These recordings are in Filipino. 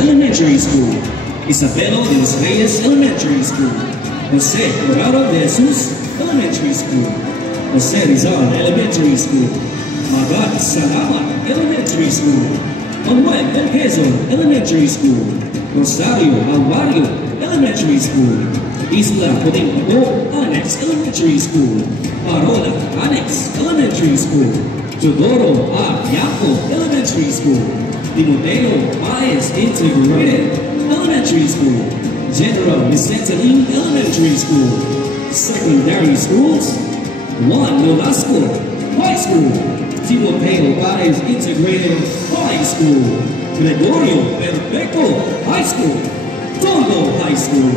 Elementary School, Isabelo de los Reyes Elementary School, Jose Corrado de Jesus Elementary School, Jose Rizal Elementary School, Magad Salamat Elementary School, Manuel del Quezon Elementary School, Rosario Alvario Elementary School, Isla Cotabato Annex Elementary School, Parola Annex Elementary School, Teodoro A. Yaco Elementary School, Timoteo Baez Integrated Elementary School, General Vicente Lee Elementary School. Secondary schools: Juan Nolasco High School, Timoteo Baez Integrated High School, Gregorio Perfecto High School, Tondo High School,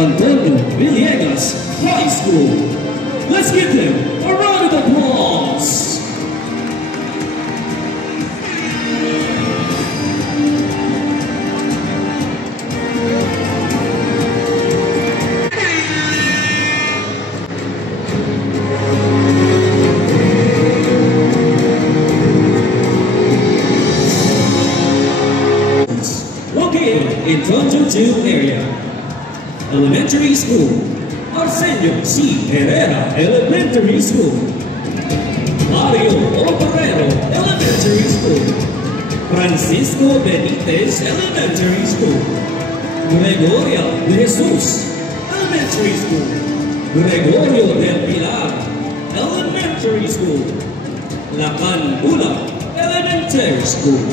Antonio Villegas High School. Let's give them a round of applause. In Tondo 2 area, Elementary School, Arsenio C. Herrera Elementary School, Mario Operero Elementary School, Francisco Benitez Elementary School, Gregoria de Jesus Elementary School, Gregorio del Pilar Elementary School, Lacan-Bula Elementary School,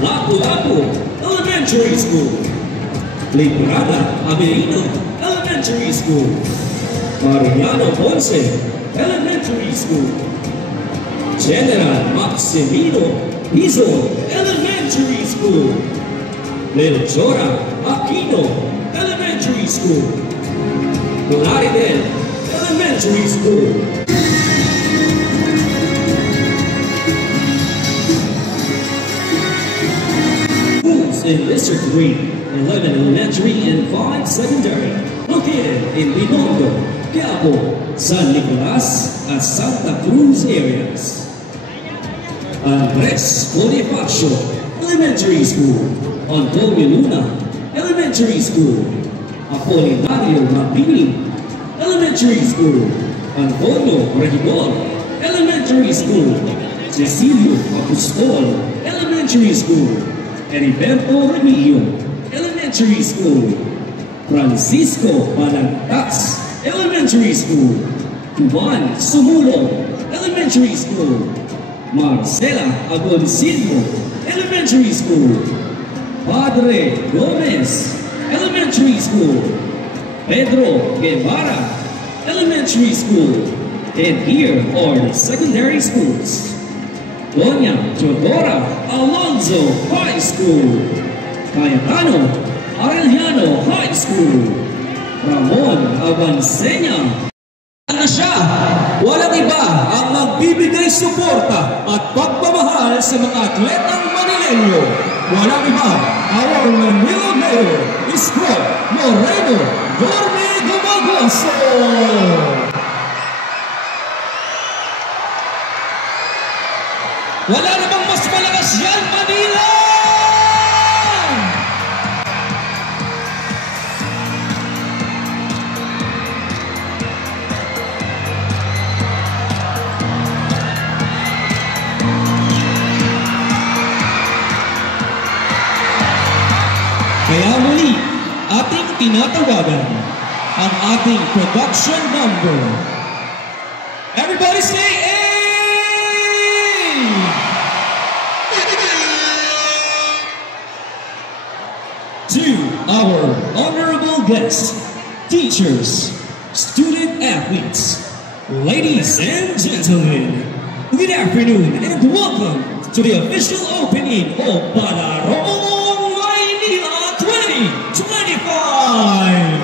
Lapu-Lapu Elementary School, Librada Avelino Elementary School, Mariano Ponce Elementary School, General Maximino Piso Elementary School, Melchora Aquino Elementary School, Claridel Elementary School. In District 3, 11 elementary and 5 secondary, located in Binondo, Quiapo, San Nicolas, at Santa Cruz areas. Andres Bonifacio Elementary School, Antonio Luna Elementary School, Apolinario Mabini Elementary School, Antonio Regidor Elementary School, Cecilio Apostol Elementary School, Heriberto Remigio Elementary School, Francisco Balantas Elementary School, Juan Sumulo Elementary School, Marcela Agoncillo Elementary School, Padre Gomez Elementary School, Pedro Guevara Elementary School, and here are the secondary schools: Doña Teodora Alonzo High School, Cayetano Arellano High School, Ramon Abansenya. Na siya, walang iba ang magbibigay suporta at pagmamahal sa mga atletang Manileño. Walang iba, our Manila Mayor, Scott Moreno Gorme Dumagoso. Wala namang mas malakas yan, Manila! Kaya muli, ating tinatawagan ang ating production number. Everybody say A! To our honorable guests, teachers, student athletes, ladies and gentlemen, good afternoon and welcome to the official opening of Palarong Maynila 2025.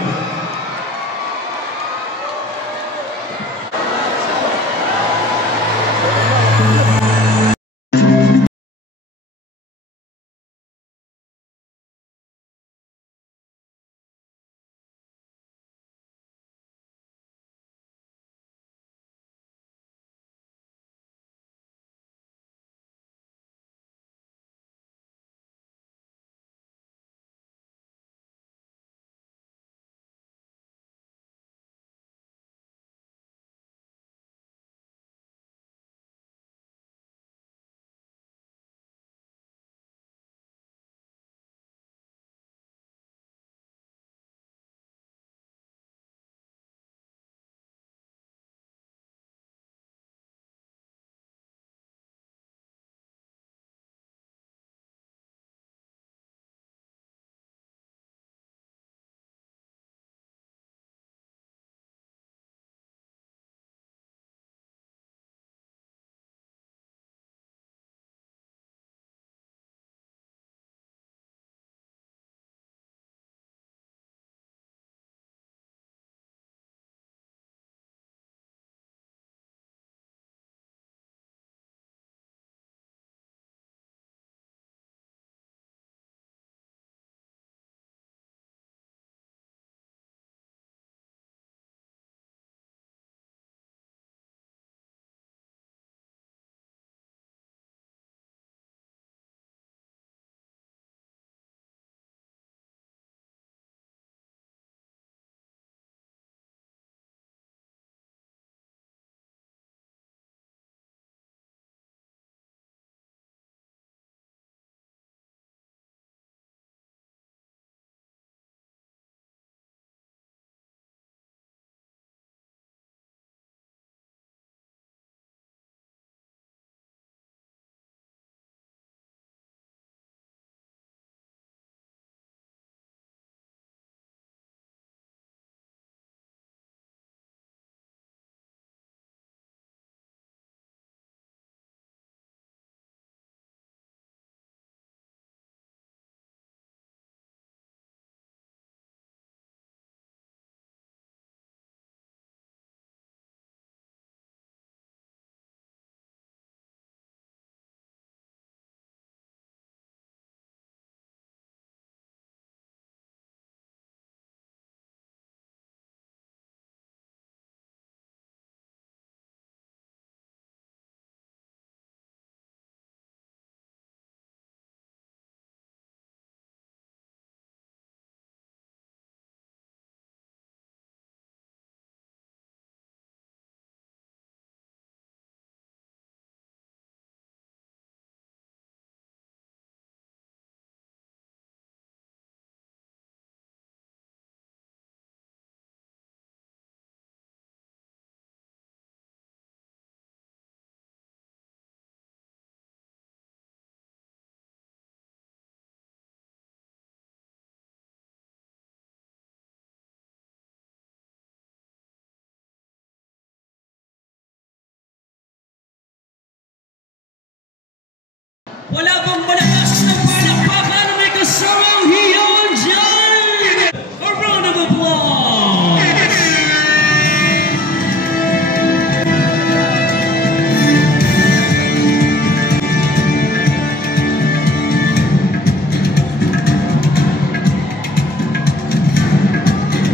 Wala bang malakas na palakpakan na may kasamang hiyawan dyan? A round of applause!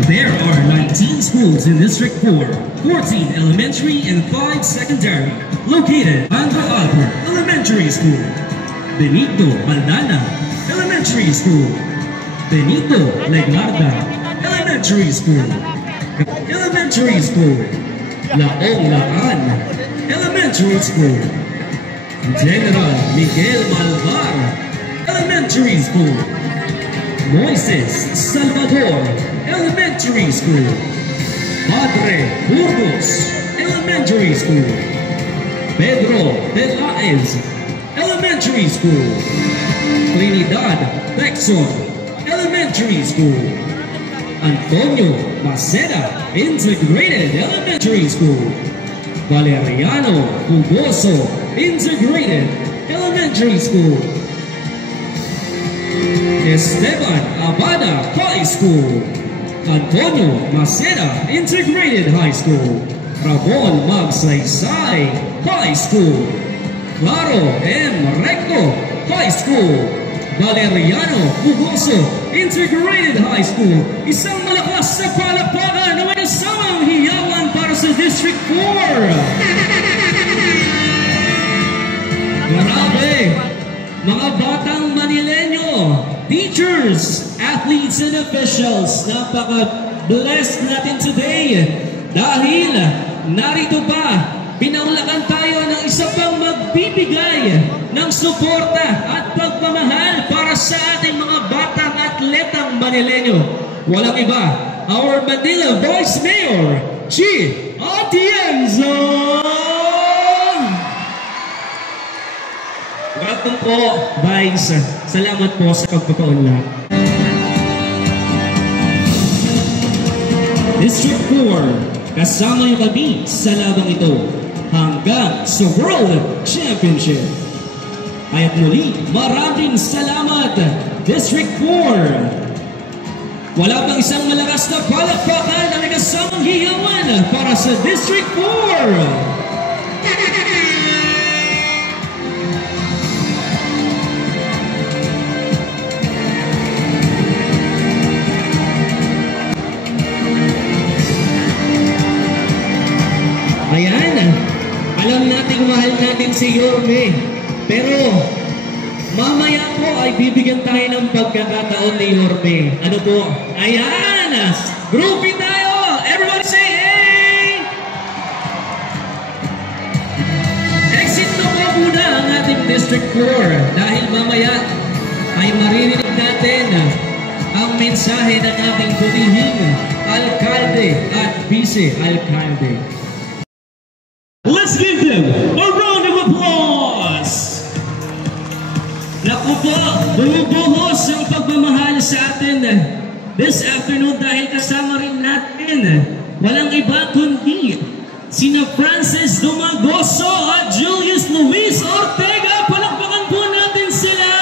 There are 19 schools in District 4, 14 elementary and 5 secondary, located under Albert Elementary School, Benito Maldana Elementary School, Benito Legarda Elementary School, Elementary School, Laong Laan Elementary School, General Miguel Malvar Elementary School, Moises Salvador Elementary School, Padre Burgos Elementary School, Pedro de Laez Elementary School, Trinidad Bexon Elementary School, Antonio Maceda Integrated Elementary School, Valeriano Pugoso Integrated Elementary School, Esteban Abada High School, Antonio Maceda Integrated High School, Ramon Magsaysay High School, Claro M. Recto High School, Valeriano Pugoso Integrated High School. Isang malakas na palakpakan na may kasamang hiyawan para sa District 4. Grabe! Mga batang Manileño, teachers, athletes, and officials, napaka-blessed natin today dahil narito pa, pinaulakan tayo ng isa pang magbibigay ng suporta at pagmamahal para sa ating mga batang atletang Manileño. Walang iba, our Manila Vice Mayor, G. Atienzo! Welcome po, Vice. Salamat po sa pagpapaunlak. District 4, kasama niyo kami sa labang ito hanggang sa World Championship. Kaya't muli, maraming salamat, District 4. Wala pang isang malakas na palakpakan na may kasamang hiyawan para sa District 4. Ayan, alam nating mahal natin si Yorme, pero mamaya po ay bibigyan tayo ng pagkakataon ni Yorme. Ano po? Ayan, groupie tayo! Everybody say hey! Exit na po muna ang ating District 4 dahil mamaya ay maririnig natin ang mensahe ng ating butihing alkalde at vice-alkalde. Let's give them a round of applause! Naku po, bumubuhos ang pagmamahal sa atin this afternoon dahil kasama rin natin walang iba kundi sina Francis Dumagoso at Julius Luis Ortega. Palakpakan po natin sila!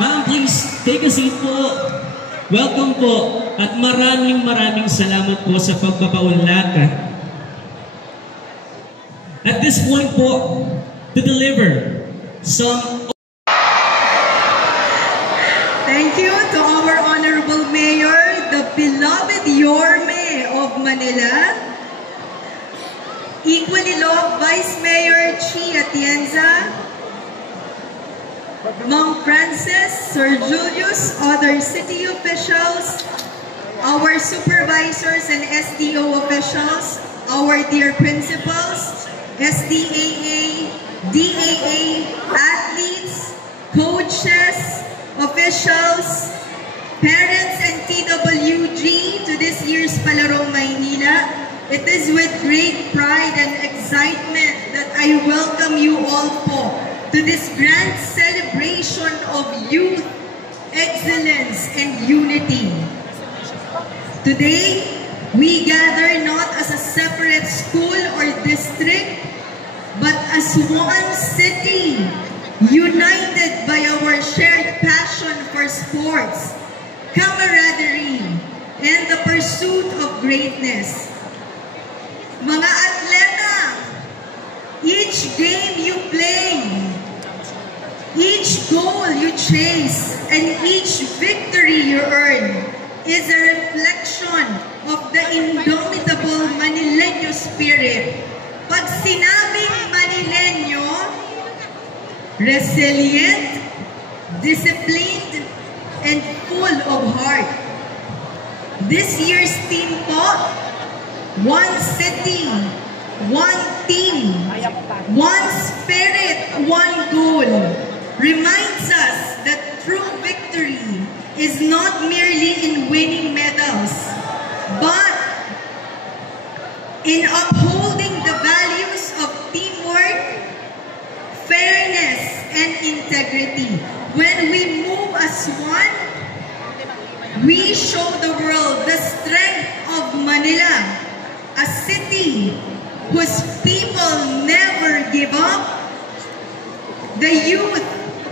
Ma'am, please take a seat po. Welcome po at maraming salamat po sa pagpapaunlak. At this point po, to deliver some... Thank you to our Honorable Mayor, the beloved Yorme of Manila, equally loved Vice Mayor Chi Atienza, Ma'am Francis, Sir Julius, other city officials, our supervisors and SDO officials, our dear principals, SDAA, DAA, athletes, coaches, officials, parents, and TWG to this year's Palarong Maynila. It is with great pride and excitement that I welcome you all po to this grand celebration of youth, excellence, and unity. Today, we gather not as a separate school or district, but as one city united by our shared passion for sports, camaraderie, and the pursuit of greatness. Mga atleta, each game you play, each goal you chase, and each victory you earn is a reflection of the indomitable Manileño spirit. Pag sinabing Manileño, resilient, disciplined, and full of heart. This year's theme po, one city, one team, one spirit, one goal, reminds us that true victory is not merely in winning medals, but in upholding the values of teamwork, fairness, and integrity. When we move as one, we show the world the strength of Manila, a city whose people never give up, the youth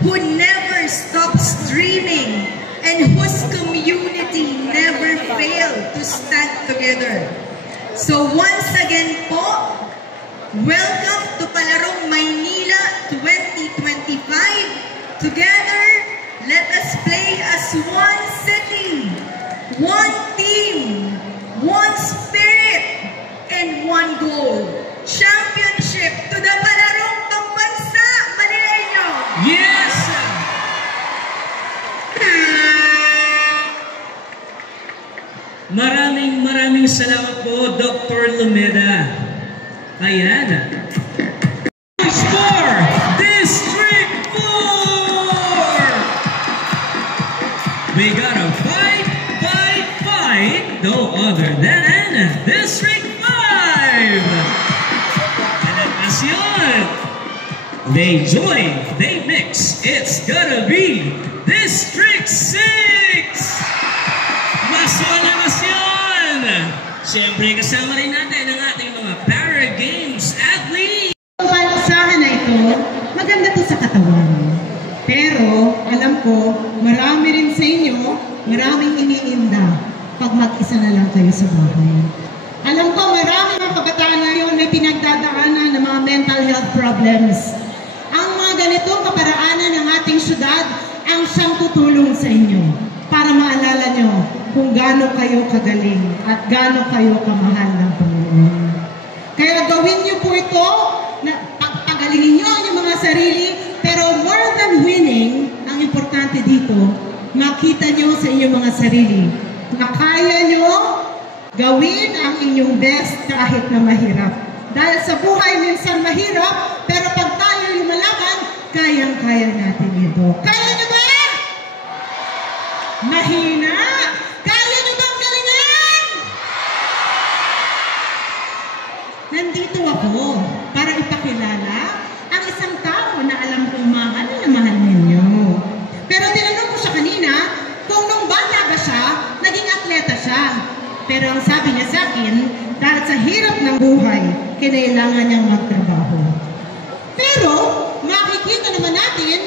who never stops dreaming, and whose community never failed to stand together. So once again po, welcome to Palarong Maynila 2025. Together, let us play as one city, one team, one spirit, and one goal. Championship to the Palarong Pambansa Manileño! Yes! Maraming salamat po, Dr. Lumeda. Ayan. Score! District 4! We got a fight, no other than District 5! Delegación! They join, they mix, it's gotta be District 6! Masyon! Siyempre, kasama rin natin ang ating mga para-games athletes. Ang paligsahan na ito, maganda to sa katawan. Pero, alam ko, marami rin sa inyo, maraming iniinda pag mag-isa na lang kayo sa bahay. Alam ko, marami mga kabataan ngayon na pinagdadaanan ng mga mental health problems. Ang mga ganitong kaparaanan ng ating syudad ang siyang tutulong sa inyo para maalala nyo kung gaano kayo kagaling at gaano kayo kamahal ng Panginoon. Kaya gawin niyo po ito, na pagalingin niyo yung mga sarili, pero more than winning, ang importante dito, makita niyo sa inyong mga sarili na kaya niyo gawin ang inyong best kahit na mahirap. Dahil sa buhay minsan mahirap, pero pag tayo lumalaban, kayang-kaya natin ito. Kaya niyo ba? Mahina? Kaya niyo bang galingan? Nandito ako para ipakilala ang isang tao na alam kong mahal na mahal ninyo. Pero tinanong ko siya kanina kung nung bata ba siya, naging atleta siya. Pero ang sabi niya sa akin, dahil sa hirap ng buhay, kinailangan niyang magtrabaho. Pero makikita naman natin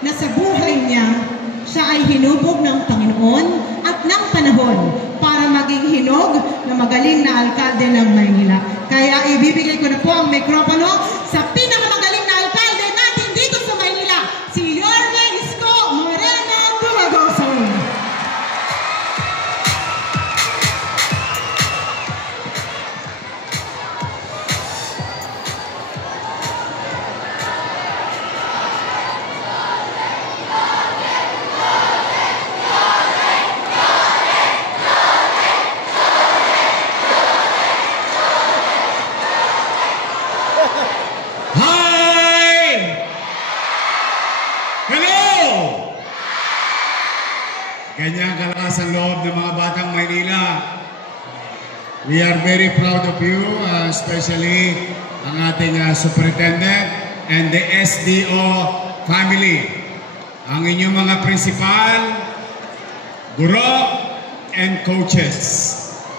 na sa buhay niya, siya ay hinubog ng Panginoon at ng panahon para maging hinog na magaling na alkalde ng Maynila. Kaya ibibigay ko na po ang mikropono sa pinakamagaling na alkalde natin dito sa Maynila, si Yorme Isko Moreno Dumagoso. Ganyang kalakas ang loob ng mga batang Maynila. We are very proud of you, especially ang ating superintendent and the SDO family. Ang inyong mga principal, guro, and coaches.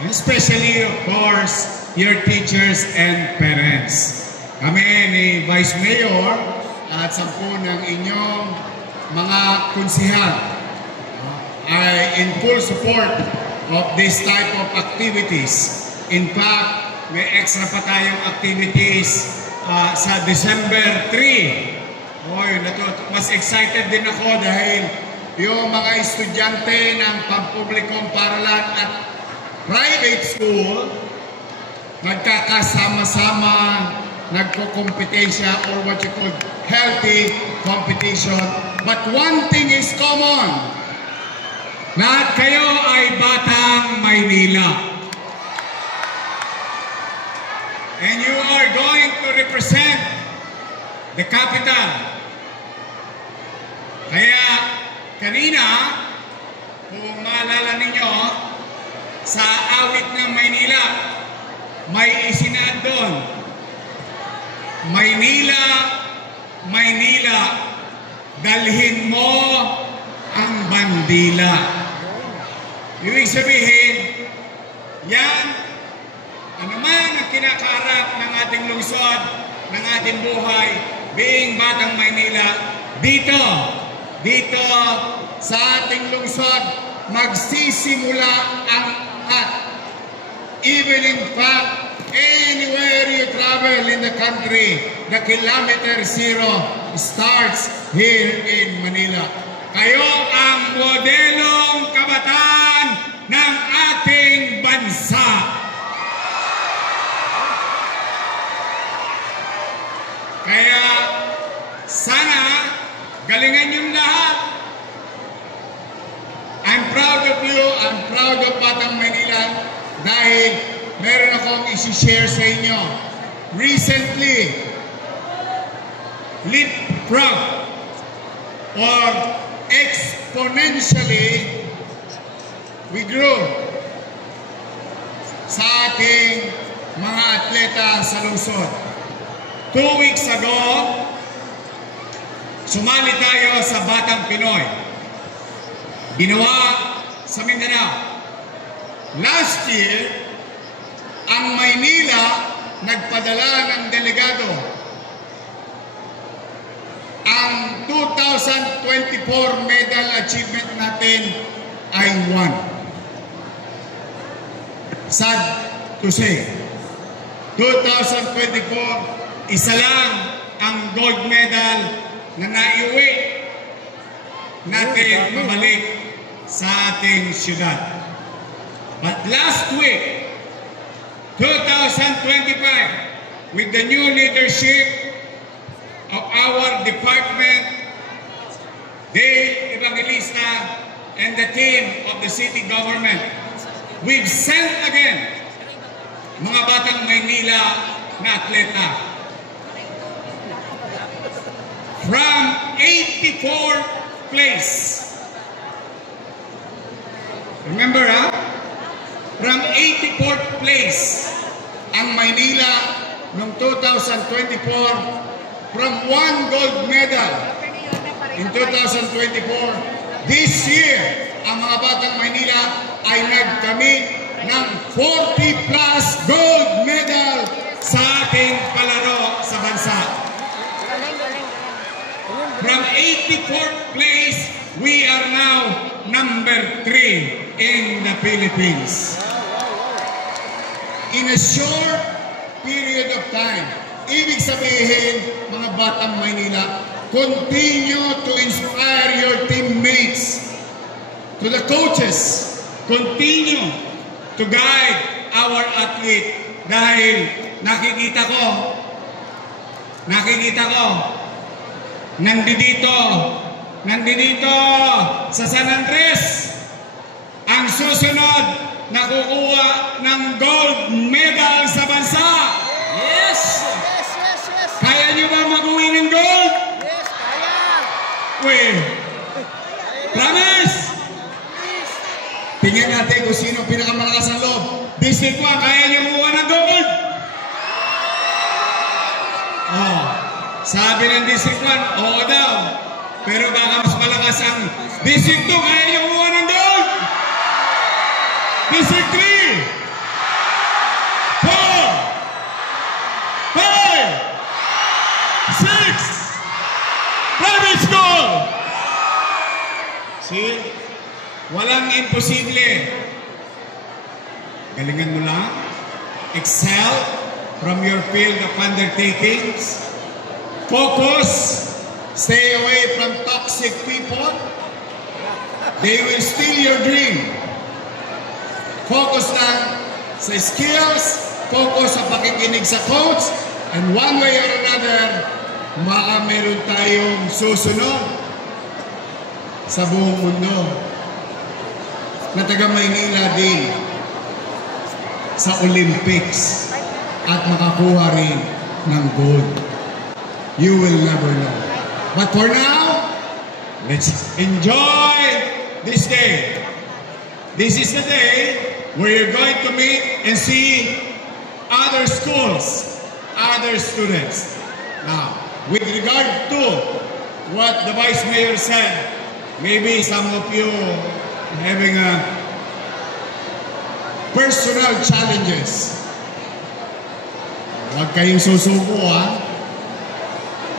Especially, of course, your teachers and parents. Kami ni Vice Mayor at 10 ng inyong mga konsihal ay in full support of this type of activities. In fact, may extra pa tayong activities sa December 3. Mas excited din ako dahil yung mga estudyante ng pampublikong paaralan at private school nagkakasama-sama, nagko-kompetensya or what you call healthy competition. But one thing is common. Lahat kayo ay batang Maynila. And you are going to represent the capital. Kaya kanina, kung maalala ninyo, sa awit ng Maynila, may isinad doon. Maynila, Maynila, dalhin mo ang bandila. Ibig sabihin, yan, ano man ang kinakaharap ng ating lungsod, ng ating buhay, being batang Maynila, dito sa ating lungsod, magsisimula ang at even in fact, anywhere you travel in the country, the kilometer zero starts here in Manila. Kayo ang modelong kabataan ng ating bansa. Kaya sana galingan yung lahat. I'm proud of you, I'm proud of Batang Manila dahil meron akong isi-share sa inyo. Recently, leapfrog or exponentially, we grew sa ating mga atleta sa lungsod. 2 weeks ago, sumali tayo sa Batang Pinoy. Ginawa sa Mindanao. Last year, ang Maynila nagpadala ng delegado. Ang 2024 medal achievement natin ay 1. Sad to say, 2024, isa lang ang gold medal na naiuwi natin pabalik sa ating syudad. But last week, 2025, with the new leadership of our department, Dave Evangelista, and the team of the city government, we've sent again mga batang Maynila na atleta from 84th place. Remember, from 84th place ang Maynila noong 2024 from 1 gold medal in 2024. This year, ang mga batang Maynila ay nagkamit ng 40 plus gold medal sa ating palaro sa bansa. From 84th place, we are now number 3 in the Philippines. In a short period of time, ibig sabihin, mga batang Maynila, continue to inspire your teammates, to the coaches, continue to guide our athlete dahil nakikita ko, nandito sa San Andres, ang susunod na kukuha ng gold medal sa bansa. Yes! Kaya nyo ba mag-uwi ng gold? Yes, kaya! Uy, promise? Tingnan natin kung sino pinakamalakas ang loob. District 1, kaya nyo kumuha ng gold? Oh, sabi ng District 1, oo daw. Pero baka mas malakas ang District 2, kaya nyo kumuha ng gold? District 3, 4, 5, 6, 7, 8, See? Walang imposible. Galingan mo lang. Excel from your field of undertakings. Focus. Stay away from toxic people. They will steal your dream. Focus lang sa skills. Focus sa pakikinig sa coach. And one way or another, baka meron tayong susunod sa buong mundo na taga Maynila din sa Olympics at makakuha rin ng gold. You will never know. But for now, let's enjoy this day. This is the day where you're going to meet and see other schools, other students. Now, with regard to what the Vice Mayor said, maybe some of you having personal challenges. Huwag kayong susuko, ha?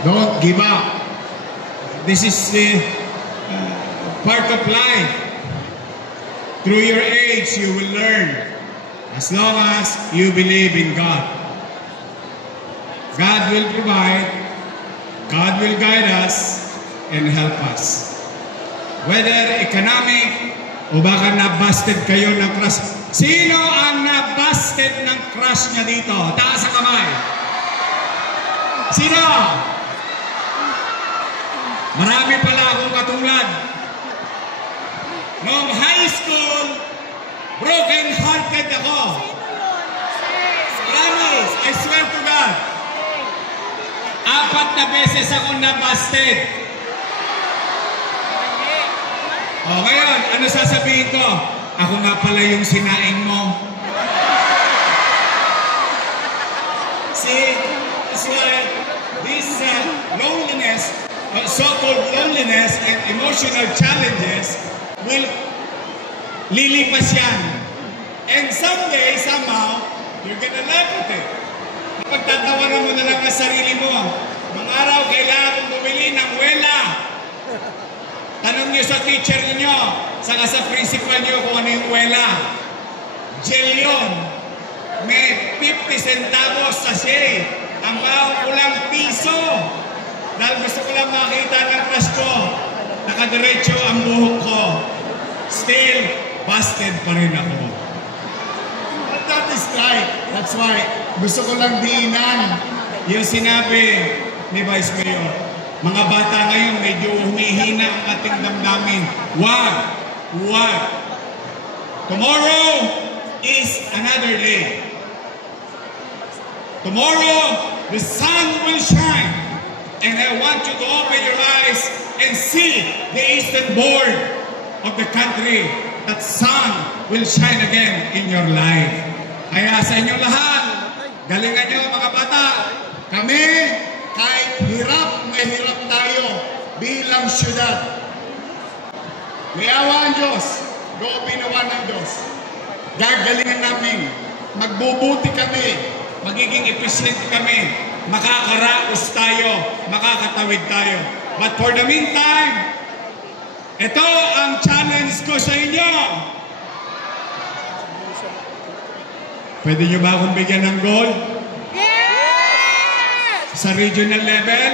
Don't give up. This is the part of life. Through your age, you will learn. As long as you believe in God. God will provide, God will guide us, and help us. Whether economic, o baka nabusted kayo ng crush. Sino ang nabusted ng crush niya dito? Taas ang kamay. Sino? Marami pala akong katulad. Noong high school, broken-hearted ako. Promise, I swear to God. 4 na beses ako nabusted. O ngayon, ano sasabihin ko? Ako nga pala yung sinaing mo. See, that's why this loneliness, so-called loneliness and emotional challenges will lilipas yan. And someday, somehow, you're gonna laugh at it. Pagtatawanan mo na lang ang sarili mo. Mga araw, kailangan bumili ng wela. Tanong niyo sa teacher niyo, saka sa principal niyo kung ano yung wela. Gel yun. May 50 centavos sa shade. Ang baong kulang piso. Dahil gusto ko lang makita ng crush ko. Nakadiretso ang buhok ko. Still, busted pa rin ako. But that is right. That's why gusto ko lang diinan yung sinabi ni Vice Mayor. Mga bata ngayon medyo humihina ang ating damdamin. Wag. Tomorrow is another day. Tomorrow, the sun will shine. And I want you to open your eyes and see the eastern board of the country. That sun will shine again in your life. Kaya sa inyong lahat, galingan nyo mga bata. Kami, kahit hirap, may hirap tayo bilang syudad. May awa ang Diyos. Goopinawa ng Diyos. Gagalingan namin. Magbubuti kami. Magiging efficient kami. Makakaraos tayo. Makakatawid tayo. But for the meantime, ito ang challenge ko sa inyo. Pwede nyo ba akong bigyan ng gold? Yes! Sa regional level?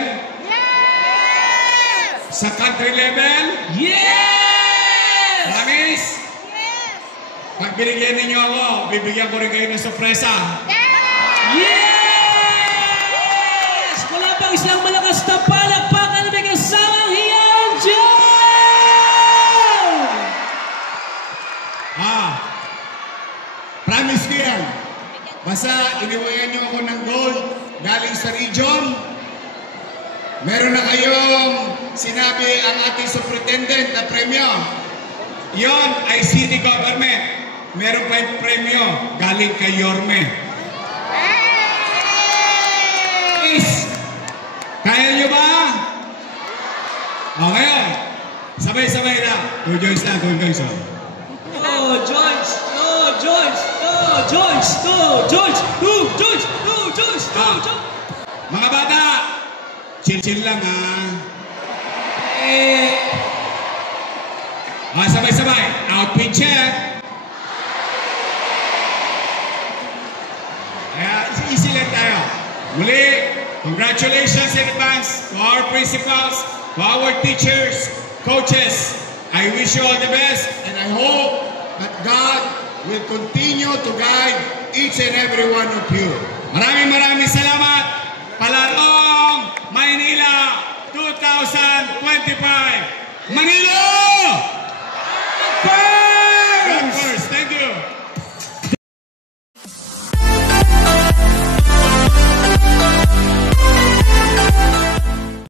Yes! Sa country level? Yes! Promise? Yes! Pag binigyan ninyo ako, bibigyan ko rin kayo ng sorpresa. Yes! Wala pang isang malakas na palakpakan na may kasamang hiyang Diyan! Promise ko yan. Basta iniwayan nyo ako ng gold galing sa region. Meron na kayong sinabi ang ating superintendent na premyo. Yon ay city government. Meron pa yung premyo galing kay Yorme. Is, kaya nyo ba? O ngayon, sabay-sabay na. 2 joints lang, 2 joints lang. Oh, George! Oh, George! Oh, George! Oh, George! Oh, George! Oh, George! Oh, George! Mga bata, chill-chill lang ha. Sabay-sabay. Outfit check. Ayan, easy lang tayo. Muli, congratulations in advance to our principals, to our teachers, coaches. I wish you all the best and I hope that God will continue to guide each and every one of you. Maraming salamat. Palarong Maynila 2025. Manila!